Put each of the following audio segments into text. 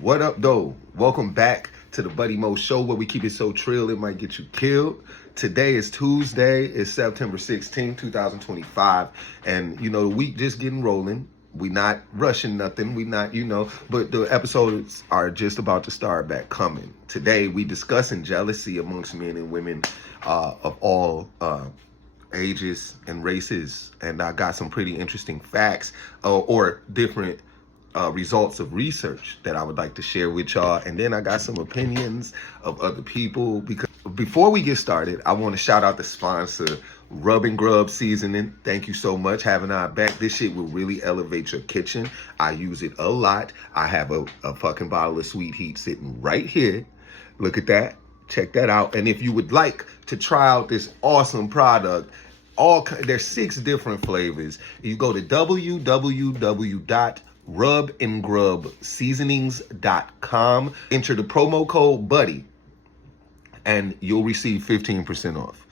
What up, though? Welcome back to the Buddy Mo Show, where we keep it so trill it might get you killed. Today is Tuesday. It's September 16th, 2025. And, the week just getting rolling. We not rushing nothing. We not, but the episodes are just about to start back coming. Today, we discussing jealousy amongst men and women of all ages and races. And I got some pretty interesting facts or different results of research that I would like to share with y'all. And then I got some opinions of other people. Because before we get started, I want to shout out the sponsor, Rub and Grub Seasoning. Thank you so much having our back. This shit will really elevate your kitchen. I use it a lot. I have a fucking bottle of Sweet Heat sitting right here. Look at that. Check that out. And if you would like to try out this awesome product, there's 6 different flavors. You go to www.rubandgrubseasonings.com, enter the promo code BUDDY, and you'll receive 15% off.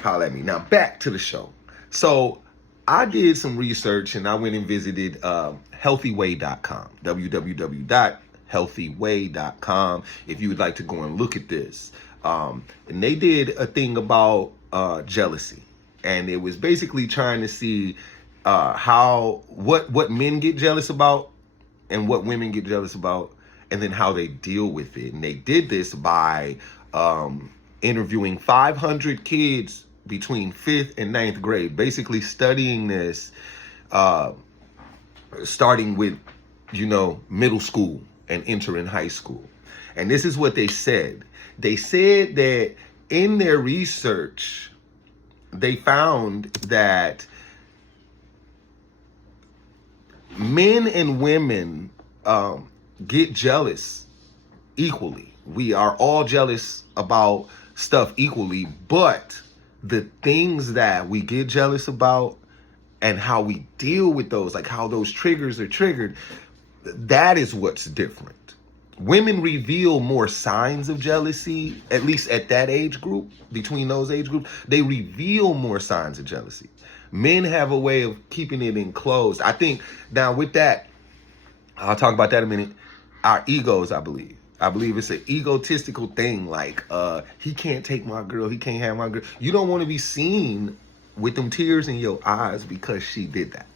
Holla at me. Now back to the show. So I did some research and I went and visited healthyway.com, www.healthyway.com, if you would like to go and look at this. And they did a thing about jealousy. And it was basically trying to see what men get jealous about and what women get jealous about, and then how they deal with it. And they did this by interviewing 500 kids between 5th and 9th grade, basically studying this, starting with, middle school and entering high school. And this is what they said. They said that in their research, they found that men and women get jealous equally. We are all jealous about stuff equally, but the things that we get jealous about and how we deal with those, like how those triggers are triggered, that is what's different. Women reveal more signs of jealousy, at least at that age group, between those age groups. They reveal more signs of jealousy. Men have a way of keeping it enclosed. I think, now with that, I'll talk about that in a minute, our egos, I believe. I believe it's an egotistical thing, like, he can't take my girl, he can't have my girl. You don't want to be seen with them tears in your eyes because she did that,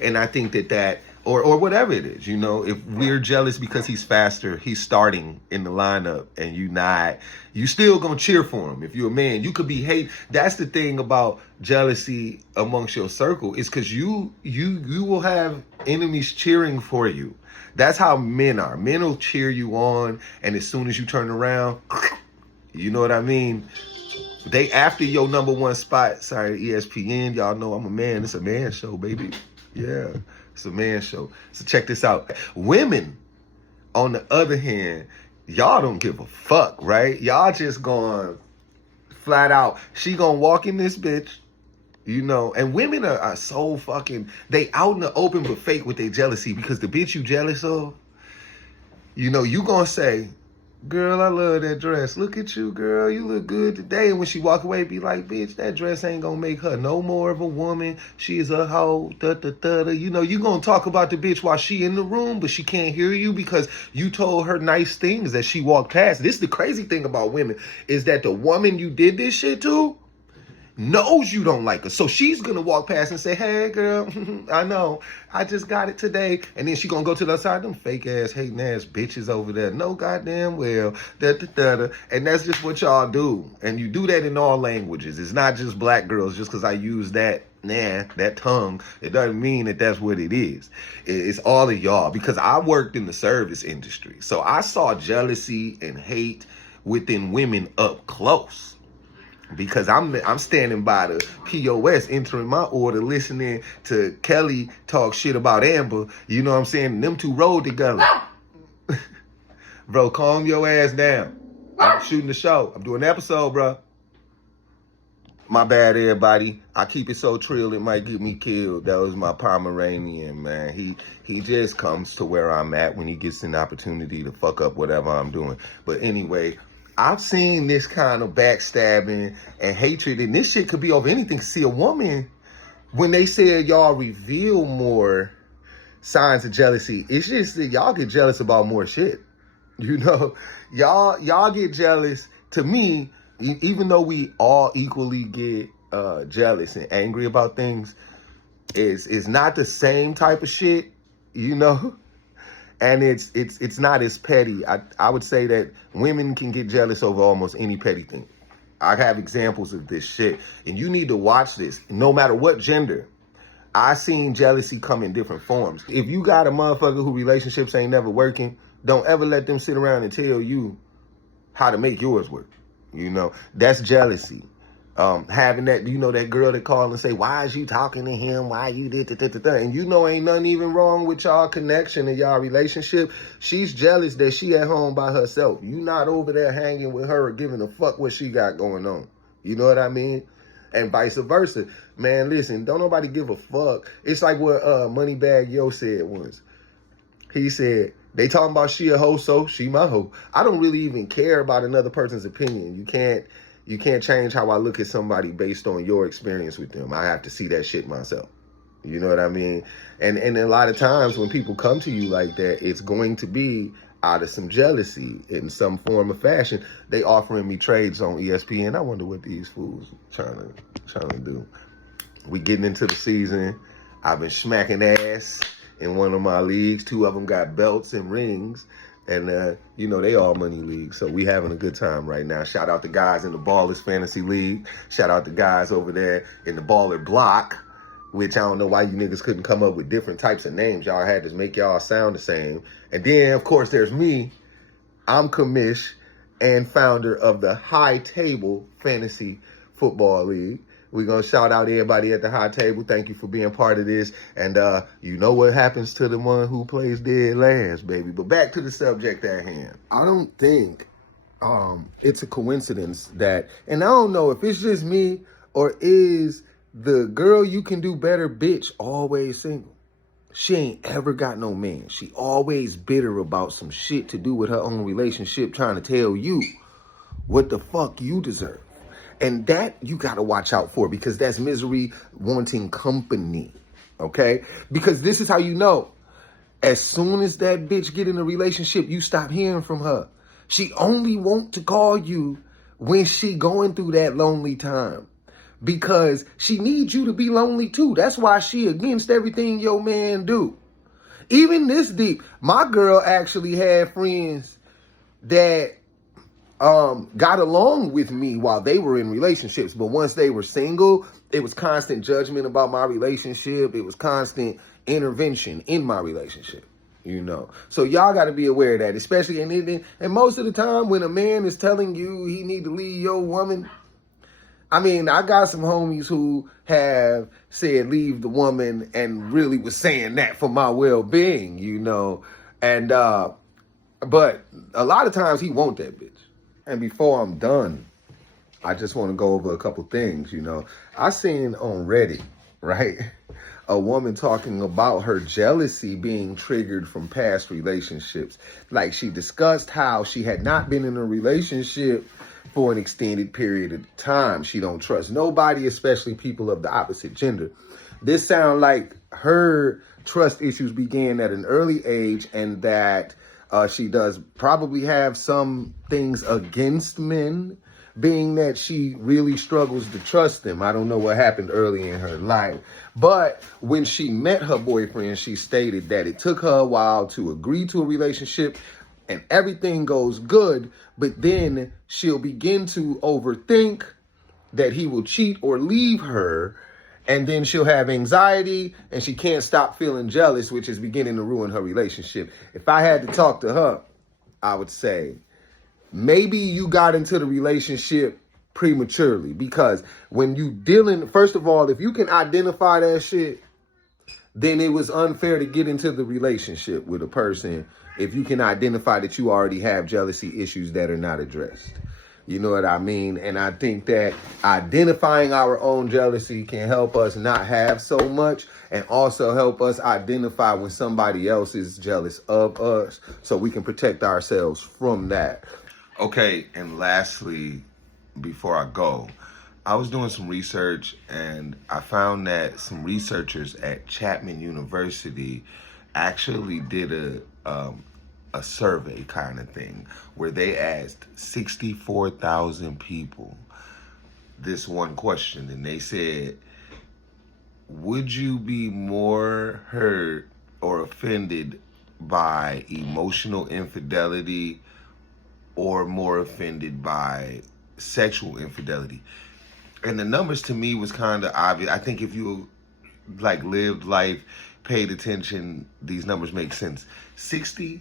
And I think that, or whatever it is, if we're jealous because he's faster, he's starting in the lineup, and you still gonna cheer for him. If you're a man, you could be hate. That's the thing about jealousy amongst your circle, is because you will have enemies cheering for you. That's how men are. Men will cheer you on, and as soon as you turn around, you know what I mean? They after your number one spot. Sorry, ESPN. Y'all know I'm a man. It's a man show, baby. Yeah, it's a man show. So check this out. Women, on the other hand, y'all don't give a fuck, right? Y'all just going flat out. She gonna walk in this bitch, and women are so fucking, they out in the open but fake with their jealousy, because the bitch you jealous of, you gonna say, girl, I love that dress. Look at you, girl. You look good today. And when she walk away, be like, bitch, that dress ain't gonna make her no more of a woman. She is a hoe. You gonna talk about the bitch while she in the room, but she can't hear you because you told her nice things that she walked past. This is the crazy thing about women, is that the woman you did this shit to knows you don't like her. So she's gonna walk past and say, hey girl, I know, I just got it today. And then she gonna go to the other side, them fake ass, hating ass bitches over there. No goddamn well, and that's just what y'all do. And you do that in all languages. It's not just black girls. Just because I use that tongue, it doesn't mean that that's what it is. It's all of y'all, because I worked in the service industry. So I saw jealousy and hate within women up close. Because I'm standing by the POS, entering my order, listening to Kelly talk shit about Amber. You know what I'm saying? Them two rode together. Bro, calm your ass down. I'm shooting the show. I'm doing an episode, bro. My bad, everybody. I keep it so trill it might get me killed. That was my Pomeranian, man. He just comes to where I'm at when he gets an opportunity to fuck up whatever I'm doing. But anyway, I've seen this kind of backstabbing and hatred, and this shit could be over anything. See, a woman, when they say y'all reveal more signs of jealousy. It's just that y'all get jealous about more shit. You know, y'all get jealous. To me, even though we all equally get jealous and angry about things, it's not the same type of shit, you know. And it's not as petty. I would say that women can get jealous over almost any petty thing. I have examples of this shit, and you need to watch this. No matter what gender, I seen jealousy come in different forms. If you got a motherfucker who relationships ain't never working, don't ever let them sit around and tell you how to make yours work. You know, that's jealousy. Having that, you know, that girl that call and say, why is you talking to him? Why you did da? And you know ain't nothing even wrong with y'all connection and y'all relationship. She's jealous that she at home by herself. You not over there hanging with her or giving a fuck what she got going on. You know what I mean? And vice versa. Man, listen, don't nobody give a fuck. It's like what Moneybagg Yo said once. He said, they talking about she a hoe, so she my hoe. I don't really even care about another person's opinion. You can't change how I look at somebody based on your experience with them. I have to see that shit myself. You know what I mean? And a lot of times when people come to you like that, it's going to be out of some jealousy in some form or fashion. They offering me trades on ESPN. I wonder what these fools trying to do. We getting into the season. I've been smacking ass in one of my leagues. 2 of them got belts and rings. And, you know, they all money leagues. So we having a good time right now. Shout out the guys in the Ballers Fantasy League. Shout out the guys over there in the Baller Block, which I don't know why you niggas couldn't come up with different types of names. Y'all had to make y'all sound the same. And then, of course, there's me. I'm Kamish and founder of the High Table Fantasy Football League. We're going to shout out everybody at the High Table. Thank you for being part of this. And you know what happens to the one who plays dead last, baby. But back to the subject at hand. I don't think it's a coincidence that, and I don't know if it's just me or is the girl you can do better bitch always single. She ain't ever got no man. She always bitter about some shit to do with her own relationship, trying to tell you what the fuck you deserve. And that you got to watch out for, because that's misery wanting company, okay? Because this is how you know. As soon as that bitch get in a relationship, you stop hearing from her. She only want to call you when she going through that lonely time, because she needs you to be lonely too. That's why she against everything your man do. Even this deep, my girl actually had friends that got along with me while they were in relationships. But once they were single, it was constant judgment about my relationship. It was constant intervention in my relationship, you know. So y'all got to be aware of that, especially and most of the time when a man is telling you he need to leave your woman. I mean, I got some homies who have said leave the woman and really was saying that for my well-being, you know. And but a lot of times he want that bitch. And before I'm done, I just want to go over a couple things, you know. I seen on Reddit, right, a woman talking about her jealousy being triggered from past relationships. Like, she discussed how she had not been in a relationship for an extended period of time. She don't trust nobody, especially people of the opposite gender. This sound like her trust issues began at an early age, and that she does probably have some things against men, being that she really struggles to trust them. I don't know what happened early in her life. But when she met her boyfriend, she stated that it took her a while to agree to a relationship and everything goes good, but then she'll begin to overthink that he will cheat or leave her. And then she'll have anxiety and she can't stop feeling jealous, which is beginning to ruin her relationship. If I had to talk to her, I would say, maybe you got into the relationship prematurely, because when you dealing, first of all, if you can identify that shit, then it was unfair to get into the relationship with a person if you can identify that you already have jealousy issues that are not addressed. You know what I mean? And I think that identifying our own jealousy can help us not have so much, and also help us identify when somebody else is jealous of us, so we can protect ourselves from that. Okay, and lastly, before I go, I was doing some research and I found that some researchers at Chapman University actually did a survey kind of thing where they asked 64,000 people this one question, and they said, would you be more hurt or offended by emotional infidelity or more offended by sexual infidelity? And the numbers to me was kind of obvious. I think if you like lived life, paid attention, these numbers make sense. 69%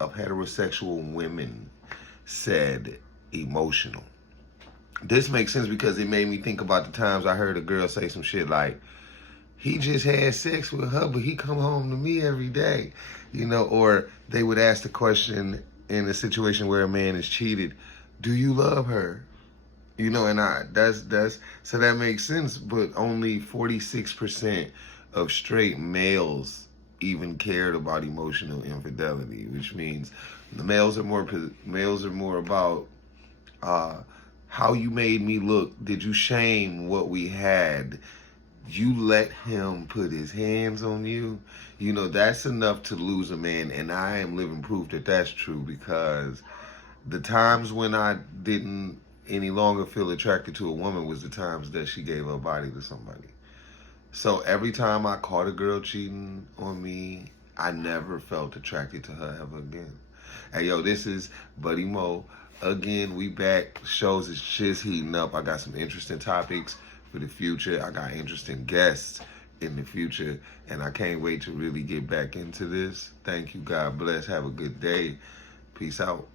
of heterosexual women said emotional. This makes sense because it made me think about the times I heard a girl say some shit like, he just had sex with her, but he come home to me every day, or they would ask the question in a situation where a man is cheated, do you love her? And so that makes sense, but only 46% of straight males even cared about emotional infidelity, which means the males are more about how you made me look. Did you shame what we had? You let him put his hands on you. That's enough to lose a man, and I am living proof that that's true, because the times when I didn't any longer feel attracted to a woman was the times that she gave her body to somebody. So every time I caught a girl cheating on me, I never felt attracted to her ever again. Hey, yo, this is Buddy Mo. Again, we back. Shows is just heating up. I got some interesting topics for the future. I got interesting guests in the future, and I can't wait to really get back into this. Thank you. God bless. Have a good day. Peace out.